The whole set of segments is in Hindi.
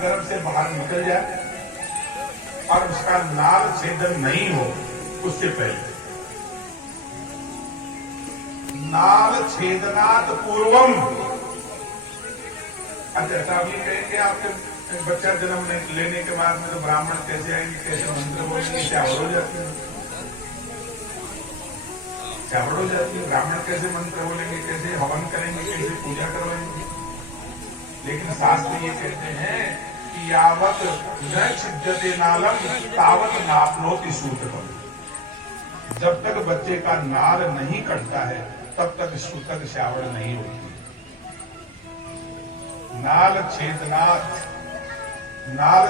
गर्भ से बाहर निकल जाए और उसका नाल छेदन नहीं हो उससे पहले नाल छेदनात् पूर्वम। अच्छा अभी कहेंगे आपके बच्चा जन्म लेने के बाद में तो ब्राह्मण कैसे आएंगे, कैसे मंत्र बोलेंगे, चावड़ हो जाती है, चावड़ हो जाती है। ब्राह्मण कैसे मंत्र बोलेंगे, कैसे हवन करेंगे, कैसे पूजा करवाएंगे। लेकिन शास्त्र ये कहते हैं कि यावत न छिद्यते नालम तावत नाप्नोति सूतकम। जब तक बच्चे का नाल नहीं कटता है तब तक सूतक श्रावण नहीं होती। नाल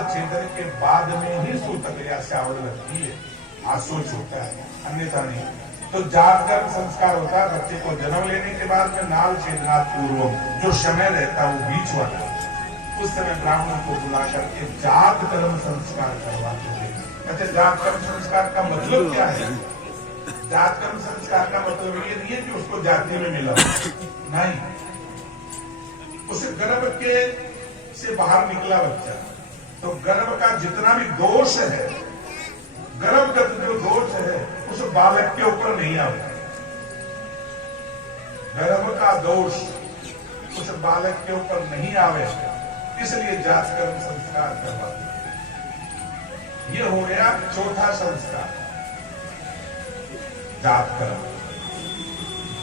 छेदन के बाद में ही सूतक या श्रावण लगती है, आशोच होता है, अन्यथा नहीं। तो जातकर्म संस्कार होता है बच्चे को जन्म लेने के बाद में नाल छेदनात् पूर्व, जो समय रहता है वो बीच वाला, उस समय ब्राह्मण को बुला करके जात कर्म संस्कार करवाते थे। अच्छा जात कर्म संस्कार का मतलब क्या है? जात कर्म संस्कार का मतलब ये नहीं है कि उसको जाति में मिला नहीं, उसे गर्भ के से बाहर निकला बच्चा, तो गर्भ का जितना भी दोष है, गर्भगत जो दोष है उस बालक के ऊपर नहीं आवे। गर्भ का दोष उस बालक के ऊपर नहीं आवे, इसलिए जात कर्म संस्कार करवाते। ये हो गया चौथा संस्कार, जात कर्म।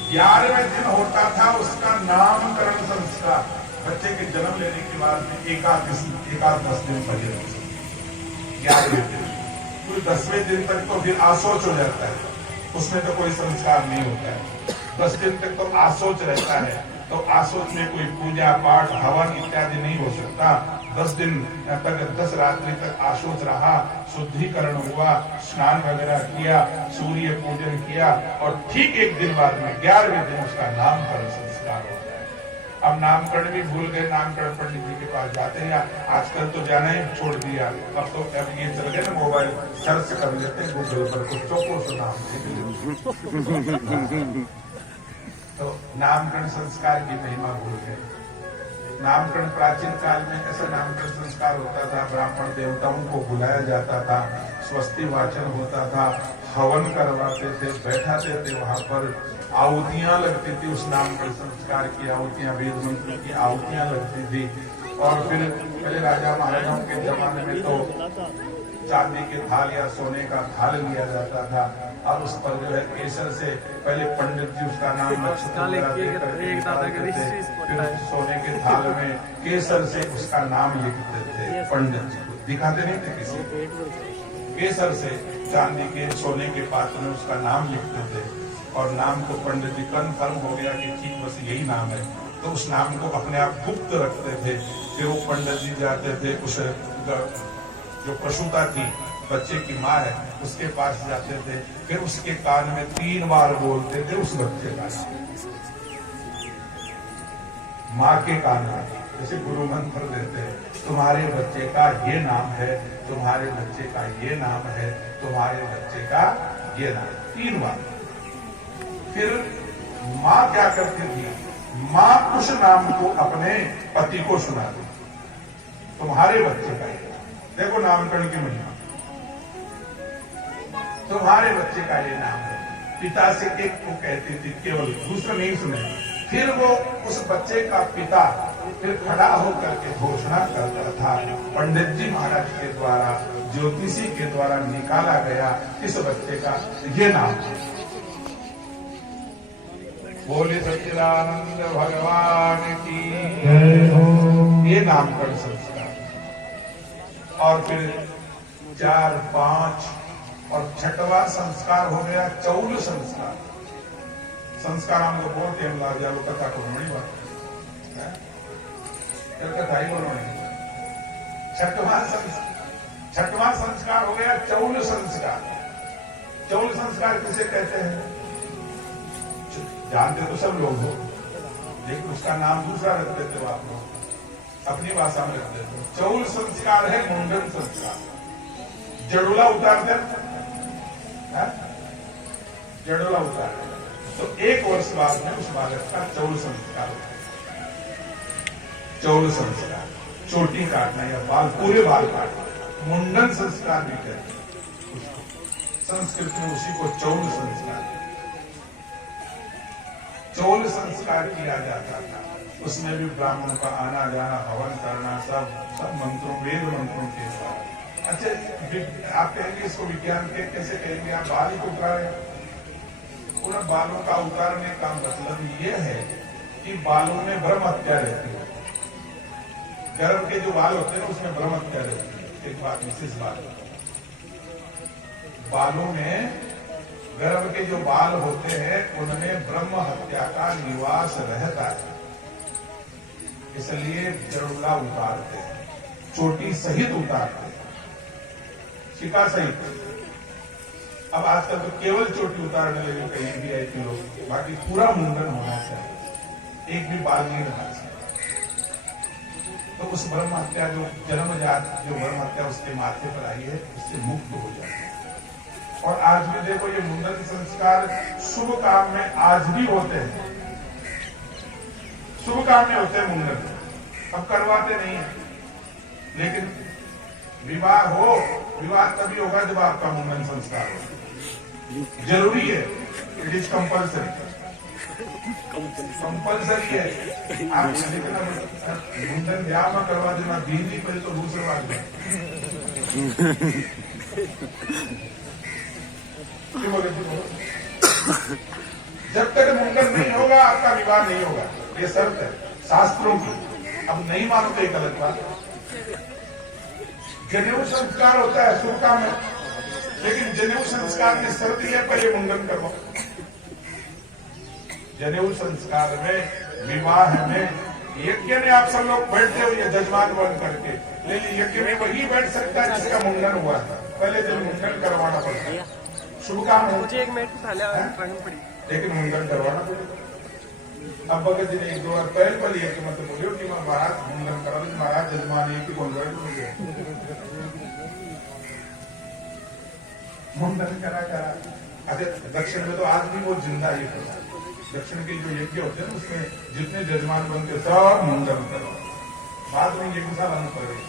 11वें दिन होता था उसका नामकरण संस्कार। बच्चे के जन्म लेने के बाद में एकाध 10 दिन पहले 11वें दिन, कोई 10वें दिन तक तो फिर आशोच हो जाता है, उसमें तो कोई संस्कार नहीं होता है। 10 दिन तक तो आशोच रहता है, तो आशोच में कोई पूजा पाठ हवन इत्यादि नहीं हो सकता। 10 दिन तक 10 रात्रि तक आशोच रहा, शुद्धिकरण हुआ, स्नान वगैरह किया, सूर्य पूजन किया, और ठीक एक दिन बाद में 11वें दिन उसका नामकरण संस्कार होता है। अब नामकरण भी भूल गए, नामकरण पंडित जी के पास जाते हैं, आजकल तो जाना ही छोड़ दिया। अब तो अब ये चल गए ना, मोबाइल सर्च कर लेते हैं गूगल पर, कुछ चौको सुना। तो नामकरण संस्कार की महिमा भूल गए। नामकरण प्राचीन काल में ऐसा नामकरण संस्कार होता था, ब्राह्मण देवताओं को बुलाया जाता था, स्वस्ति वाचन होता था, हवन करवाते थे, बैठाते थे वहां पर, आहुतियां लगती थी। उस नामकरण संस्कार की आहुतियां, वेद मंत्र की आहुतियां लगती थी। और फिर पहले राजा महाराजाओं के जमाने में तो चांदी के थाल या सोने का थाल लिया जाता था, और उस पर जो है केसर से पहले पंडित जी उसका नाम फिर सोने के थाल में केसर से उसका नाम लिखते थे। पंडित जी को दिखाते नहीं थे किसी, केसर से चांदी के सोने के पात्र में उसका नाम लिखते थे, और नाम को पंडित जी कन्फर्म हो गया कि ठीक बस यही नाम है, तो उस नाम को अपने आप गुप्त रखते थे। फिर वो पंडित जी जाते थे, उस जो प्रसूता थी, बच्चे की माँ है, उसके पास जाते थे, फिर उसके कान में 3 बार बोलते थे उस बच्चे का नाम, माँ के कान में, जैसे गुरु मंत्र देते हैं, तुम्हारे बच्चे का ये नाम है, तुम्हारे बच्चे का ये नाम है, तुम्हारे बच्चे का ये नाम, 3 बार। फिर माँ क्या करती थी, माँ उस नाम को अपने पति को सुनाती, तुम्हारे बच्चे का ये, देखो नामकरण की महिमा, तुम्हारे बच्चे का ये नाम है। पिता से एक को कहती थी केवल, दूसरा नहीं सुने। फिर वो उस बच्चे का पिता फिर खड़ा होकर के घोषणा करता था, पंडित जी महाराज के द्वारा, ज्योतिषी के द्वारा निकाला गया इस बच्चे का ये नाम है। बोले सच्चिदानंद भगवान की ये नामकरण संस्कार। और फिर 4, 5 और 6वां संस्कार हो गया चौल संस्कार। संस्कार हम लोग बोलते हैं लाल जालो कथा को बड़ी बात कथा ही बोलो नहीं। 6वां संस्कार हो गया चौल संस्कार। चौल संस्कार किसे कहते हैं जानते तो सब लोग हो, लेकिन उसका नाम दूसरा रख देते हो आप लोग, अपनी भाषा में रख देते हो। चौल संस्कार है मुंडन संस्कार, जड़ोला उतारते हैं, जड़ोला उतारते, तो 1 वर्ष बाद में उस बालक का चौल संस्कार होता है। चौल संस्कार चोटी काटना या बाल पूरे बाल काटना, मुंडन संस्कार भी कहते हैं उसको। संस्कृत में उसी को चौल संस्कार, चौल संस्कार किया जाता था। उसमें भी ब्राह्मण का आना जाना, हवन करना, सब मंत्रों, वेद मंत्रों के साथ। अच्छा, आप कहेंगे इसको विज्ञान के कैसे कहेंगे? आप बाल ही उतारे, उन बालों का उतारने का मतलब यह है कि बालों में ब्रह्म हत्या रहती है। गर्भ के जो बाल होते हैं उसमें ब्रह्म हत्या रहती है। एक बात, विशेष बात, बालों में गर्भ के जो बाल होते हैं उनमें ब्रह्म हत्या का निवास रहता है, इसलिए जड़ोला उतारते हैं, चोटी सहित उतारते हैं, शिका सहित। अब आजकल तो केवल चोटी उतारने लगे कहीं भी आए लोग, बाकी पूरा मुंडन होना चाहिए, एक भी बाल नहीं रहना चाहिए। तो उस ब्रह्म हत्या जो जन्मजात जो ब्रह्म हत्या उसके माथे पर आई है, उससे मुक्त हो जाए। और आज भी देखो, ये मुंडन संस्कार शुभ काम में आज भी होते हैं, शुभ काम में होते हैं मुंडन। अब करवाते नहीं है, लेकिन विवाह हो, विवाह तभी होगा जब आपका मुंडन संस्कार हो। जरूरी है, इट इज कंपल्सरी, कंपल्सरी है। आप मुंडन ब्याह में करवा देना, बीवी पहले तो दूसरे बात में क्यों बोले? जब तक मुंडन नहीं होगा आपका विवाह नहीं होगा, ये शर्त है शास्त्रों की। अब नहीं मानो तो एक अलग बात। जनेऊ संस्कार होता है शुभ काम है, लेकिन जनेऊ संस्कार की शर्त यह पहले मुंडन करवाओ। जनेऊ संस्कार में, विवाह में, यज्ञ में आप सब लोग बैठते हो ये जजमान बन करके, लेकिन यज्ञ में वही बैठ सकता है जिसका मुंडन हुआ था। पहले जब मुंडन करवाना पड़ता है, शुभ काम है। मुझे एक मिनट पड़ी, लेकिन मुंडन करवाना पड़ेगा। अब भगत जी ने एक दो बार पहल पर लिया कि मतलब बोलियो कि महाराज मुंडन करा, महाराज जजमान ये की बोल रहे मुंडन करा। अच्छा, दक्षिण में तो आज भी वो जिंदा ही होता है। दक्षिण के जो यज्ञ होते हैं उसमें जितने जजमान बनते सब मुंडन करो। बाद में यज्ञशाला में प्रवेश,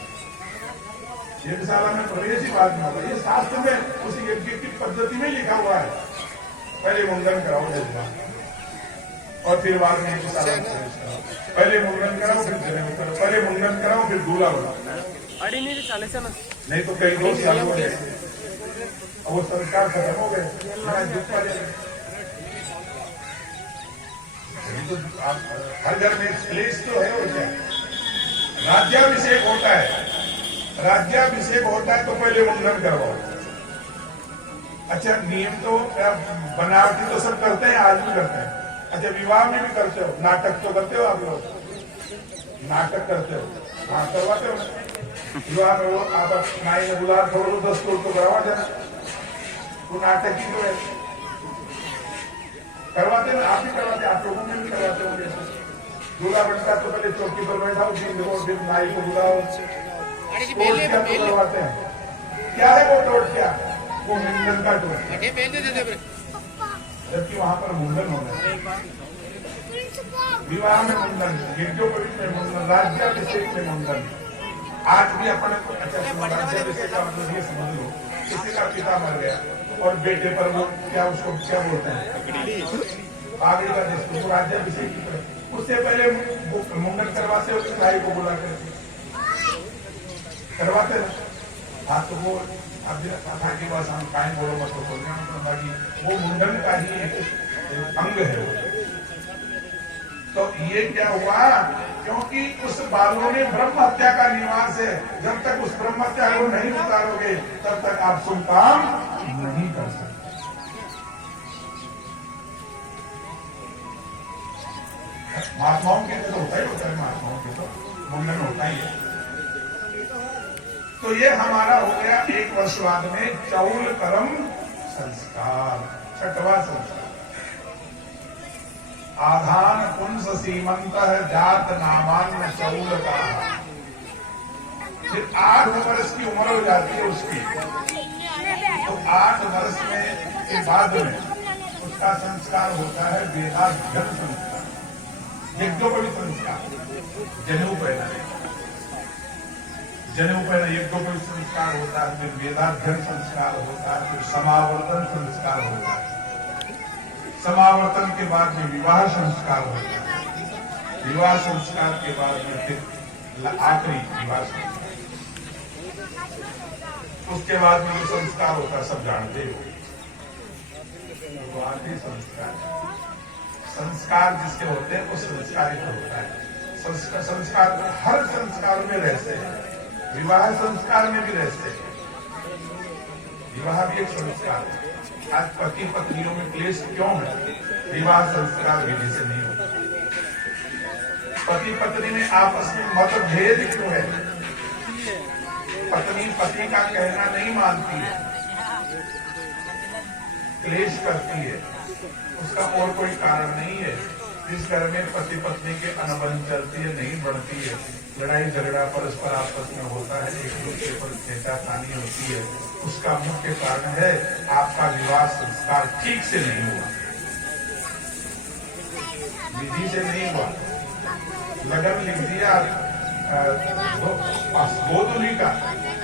यज्ञशाला में प्रवेश ही बाद में होगा। ये शास्त्र में उस यज्ञ की पद्धति में लिखा हुआ है, पहले मुंडन कराओ जजमान और फिर बाद में यज्ञशाला में प्रवेश कराओ। पहले मुंडन कराओ फिर जनेऊ करो, पहले मुंडन कराओ फिर दूल्हा बनाओ। अड़ी नहीं चाले से ना, नहीं तो कई 2 साल हो गए, वो संस्कार खत्म हो गए। तो हर घर में क्लेश तो है। और क्या, राज्याभिषेक होता है, राज्याभिषेक होता है तो पहले मुंडन करवाओ। अच्छा, नियम तो बनावटी तो सब करते हैं, आज भी करते हैं। अच्छा, विवाह में भी करते हो, नाटक तो करते हो आप लोग, नाटक करते हो, हाँ करवाते हो। विवाह में वो आप नाई में बुला छोड़ो 10 करोड़ तो करवा देना, वो नाटक ही तो है, करवाते हैं। आप भी करवाते, आप लोगों में भी करवाते होंगे। दूल्हा बनता तो पहले चौकी पर बैठाओ, फिर नाई को बुलाओ, टोटकिया तो करवाते हैं। क्या है वो टोटकिया? वो मुंडन का टोटकिया, जबकि वहां पर मुंडन होना है। विवाह में मुंडन, यज्ञोपवीत में मुंडन, राज्याभिषेक में मुंडन। आज भी अपन राज्याभिषेक का मतलब ये समझ लो, किसी का पिता मर गया और बेटे पर वो क्या, उसको क्या बोलते हैं, पागड़ी का दस्तूर, वो राज्याभिषेक की तरफ। उससे पहले मुंडन करवाते हो, भाई को बुला कर करवाते ना। हाँ, तो वो अब कथा की बात हम कायम बोलो मत तो बाकी वो मुंडन का ही एक अंग है। तो ये क्या हुआ? क्योंकि उस बालों में ब्रह्म हत्या का निवास है। जब तक उस ब्रह्म हत्या को नहीं उतारोगे तब तक आप शुभ काम नहीं कर सकते। महात्माओं के तो होता ही होता है, महात्माओं के तो मुंडन होता ही है। तो ये हमारा हो गया 1 वर्ष बाद में चौल कर्म संस्कार, 6वां संस्कार। आधान पुंस सीमंत जात नामान्य चौल का। फिर 8 वर्ष की उम्र हो जाती है उसकी, तो 8 वर्ष में के बाद में उसका संस्कार होता है वेदाध्ययन संस्कार, यज्ञोपवीत संस्कार, जनेऊ पहनाने। जनेऊ पहले यज्ञोपवीत संस्कार होता है, फिर वेदाध्ययन संस्कार होता है, फिर समावर्तन संस्कार होता है। समावर्तन के बाद में विवाह संस्कार होता है। विवाह संस्कार के बाद में फिर आखिरी विवाह संस्कार, उसके बाद में जो संस्कार होता है सब जानते हो, तो आखिरी संस्कार। संस्कार जिसके होते हैं वो संस्कारित होता है। संस्कार हर संस्कार में रहते हैं, विवाह संस्कार में भी रहते हैं। विवाह भी एक संस्कार है। आज पति पत्नियों में क्लेश क्यों है? विवाह संस्कार विधि से नहीं होता। पति पत्नी में आपस में मतभेद क्यों है? पत्नी पति का कहना नहीं मानती है, क्लेश करती है, उसका और कोई कारण नहीं है। जिस घर में पति पत्नी के अनबन चलती है, नहीं बढ़ती है, लड़ाई झगड़ा परस्पर आपस में होता है, एक दूसरे पर छेड़खानी होती है, उसका मुख्य कारण है आपका विवाह संस्कार ठीक से नहीं हुआ, विधि से नहीं हुआ। लगन लिख दिया गोधुली का,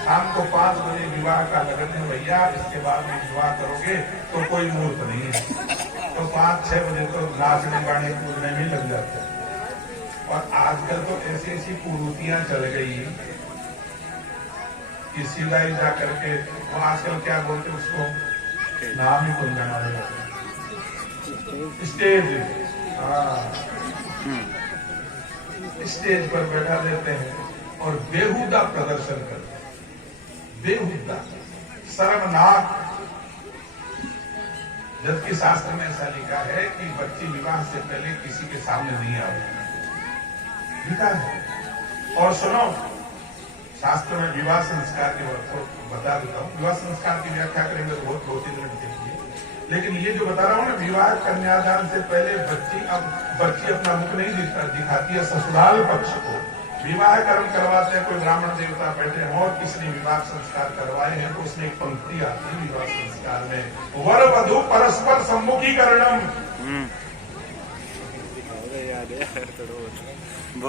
शाम को 5 बजे विवाह का लगन है भैया, इसके बाद में विवाह करोगे तो कोई मुहूर्त नहीं है, तो 5-6 बजे तो नाचने गाने कूदने में लग जाते हैं। और आजकल तो ऐसी ऐसी कुरूतियां चल गई कि सीधा ही जा करके वो आजकल क्या बोलते उसको, नाम ही भूल जाना है, स्टेज, स्टेज पर बैठा देते हैं और बेहुदा प्रदर्शन करते हैं, बेहुदा, शर्मनाक। जबकि शास्त्र में ऐसा लिखा है कि बच्ची विवाह से पहले किसी के सामने नहीं आएगी, लिखा है। और सुनो, शास्त्र में विवाह संस्कार के को बता देता हूँ। विवाह संस्कार की व्याख्या करेंगे तो बहुत 2-3 मिनट देखिए, लेकिन ये जो बता रहा हूँ ना, विवाह कन्यादान से पहले बच्ची अपना मुख नहीं दिखाती है ससुराल पक्ष को। विवाह कर्म करवाते हैं, कोई ब्राह्मण देवता बैठे हैं और किसी ने विवाह संस्कार करवाए हैं, तो उसमें एक पंक्ति आती है विवाह संस्कार में, वर वधु परस्पर सम्मुखीकरणम।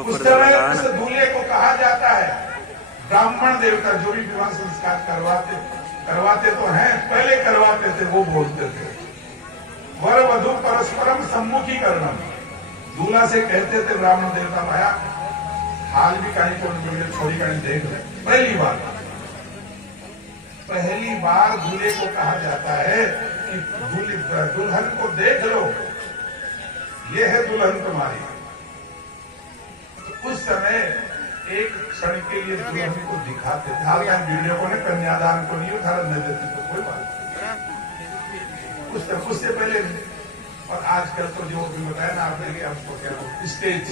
उस समय उस दूल्हे को कहा जाता है, ब्राह्मण देवता जो भी विवाह संस्कार करवाते तो हैं, पहले करवाते थे, वो बोलते थे वर वधु परस्परम सम्मुखीकरणम। दूल्हा से कहते थे ब्राह्मण देवता, भाया हाल भी कहीं छोड़ी कहीं देख रहे। पहली बार दूल्हे को कहा जाता है कि दुल्हन को देख लो, ये है दुल्हन तुम्हारी। तो उस समय एक क्षण के लिए दुल्हन को दिखाते थे, हाल वीडियो को नहीं, कन्यादान को नहीं उदाहरण नहीं देते तो कोई बात नहीं, उससे पहले। और आजकल तो जो भी बताया ना आपने, आपको क्या स्टेज,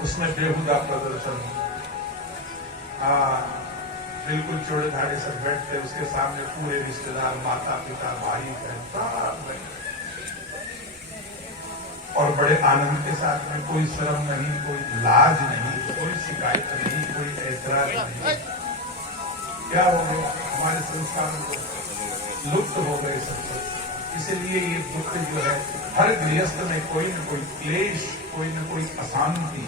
उसमें बेहुदा प्रदर्शन, बिल्कुल चौड़े धाड़े सब बैठते, उसके सामने पूरे रिश्तेदार, माता पिता, भाई बहन, और बड़े आनंद के साथ में, कोई शर्म नहीं, कोई लाज नहीं, कोई शिकायत नहीं, कोई ऐतराज नहीं। क्या हो गया? हमारे संस्कार लुप्त हो गए सब। इसलिए ये दुख जो है, हर गृहस्थ में कोई न कोई क्लेश, कोई न कोई अशांति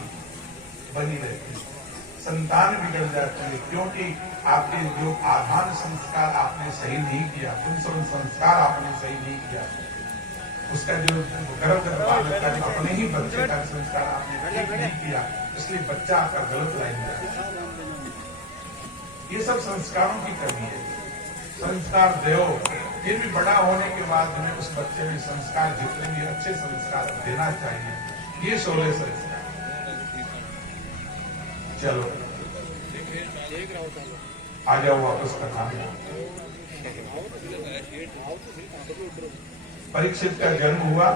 बनी रहती है, संतान बिगड़ जाती है, क्योंकि आपके जो आधान संस्कार आपने सही नहीं किया, पुंसवन संस्कार आपने सही नहीं किया, उसका जो गर्भ का जो अपने ही बच्चे का संस्कार आपने ठीक नहीं किया, इसलिए बच्चा आपका गलत लाइन जाता है। ये सब संस्कारों की कमी है। संस्कार दो, फिर भी बड़ा होने के बाद में उस बच्चे में संस्कार, जितने भी अच्छे संस्कार देना चाहिए, ये 16 संस्कार। चलो आ जाओ वापस कथा। परीक्षित का जन्म हुआ,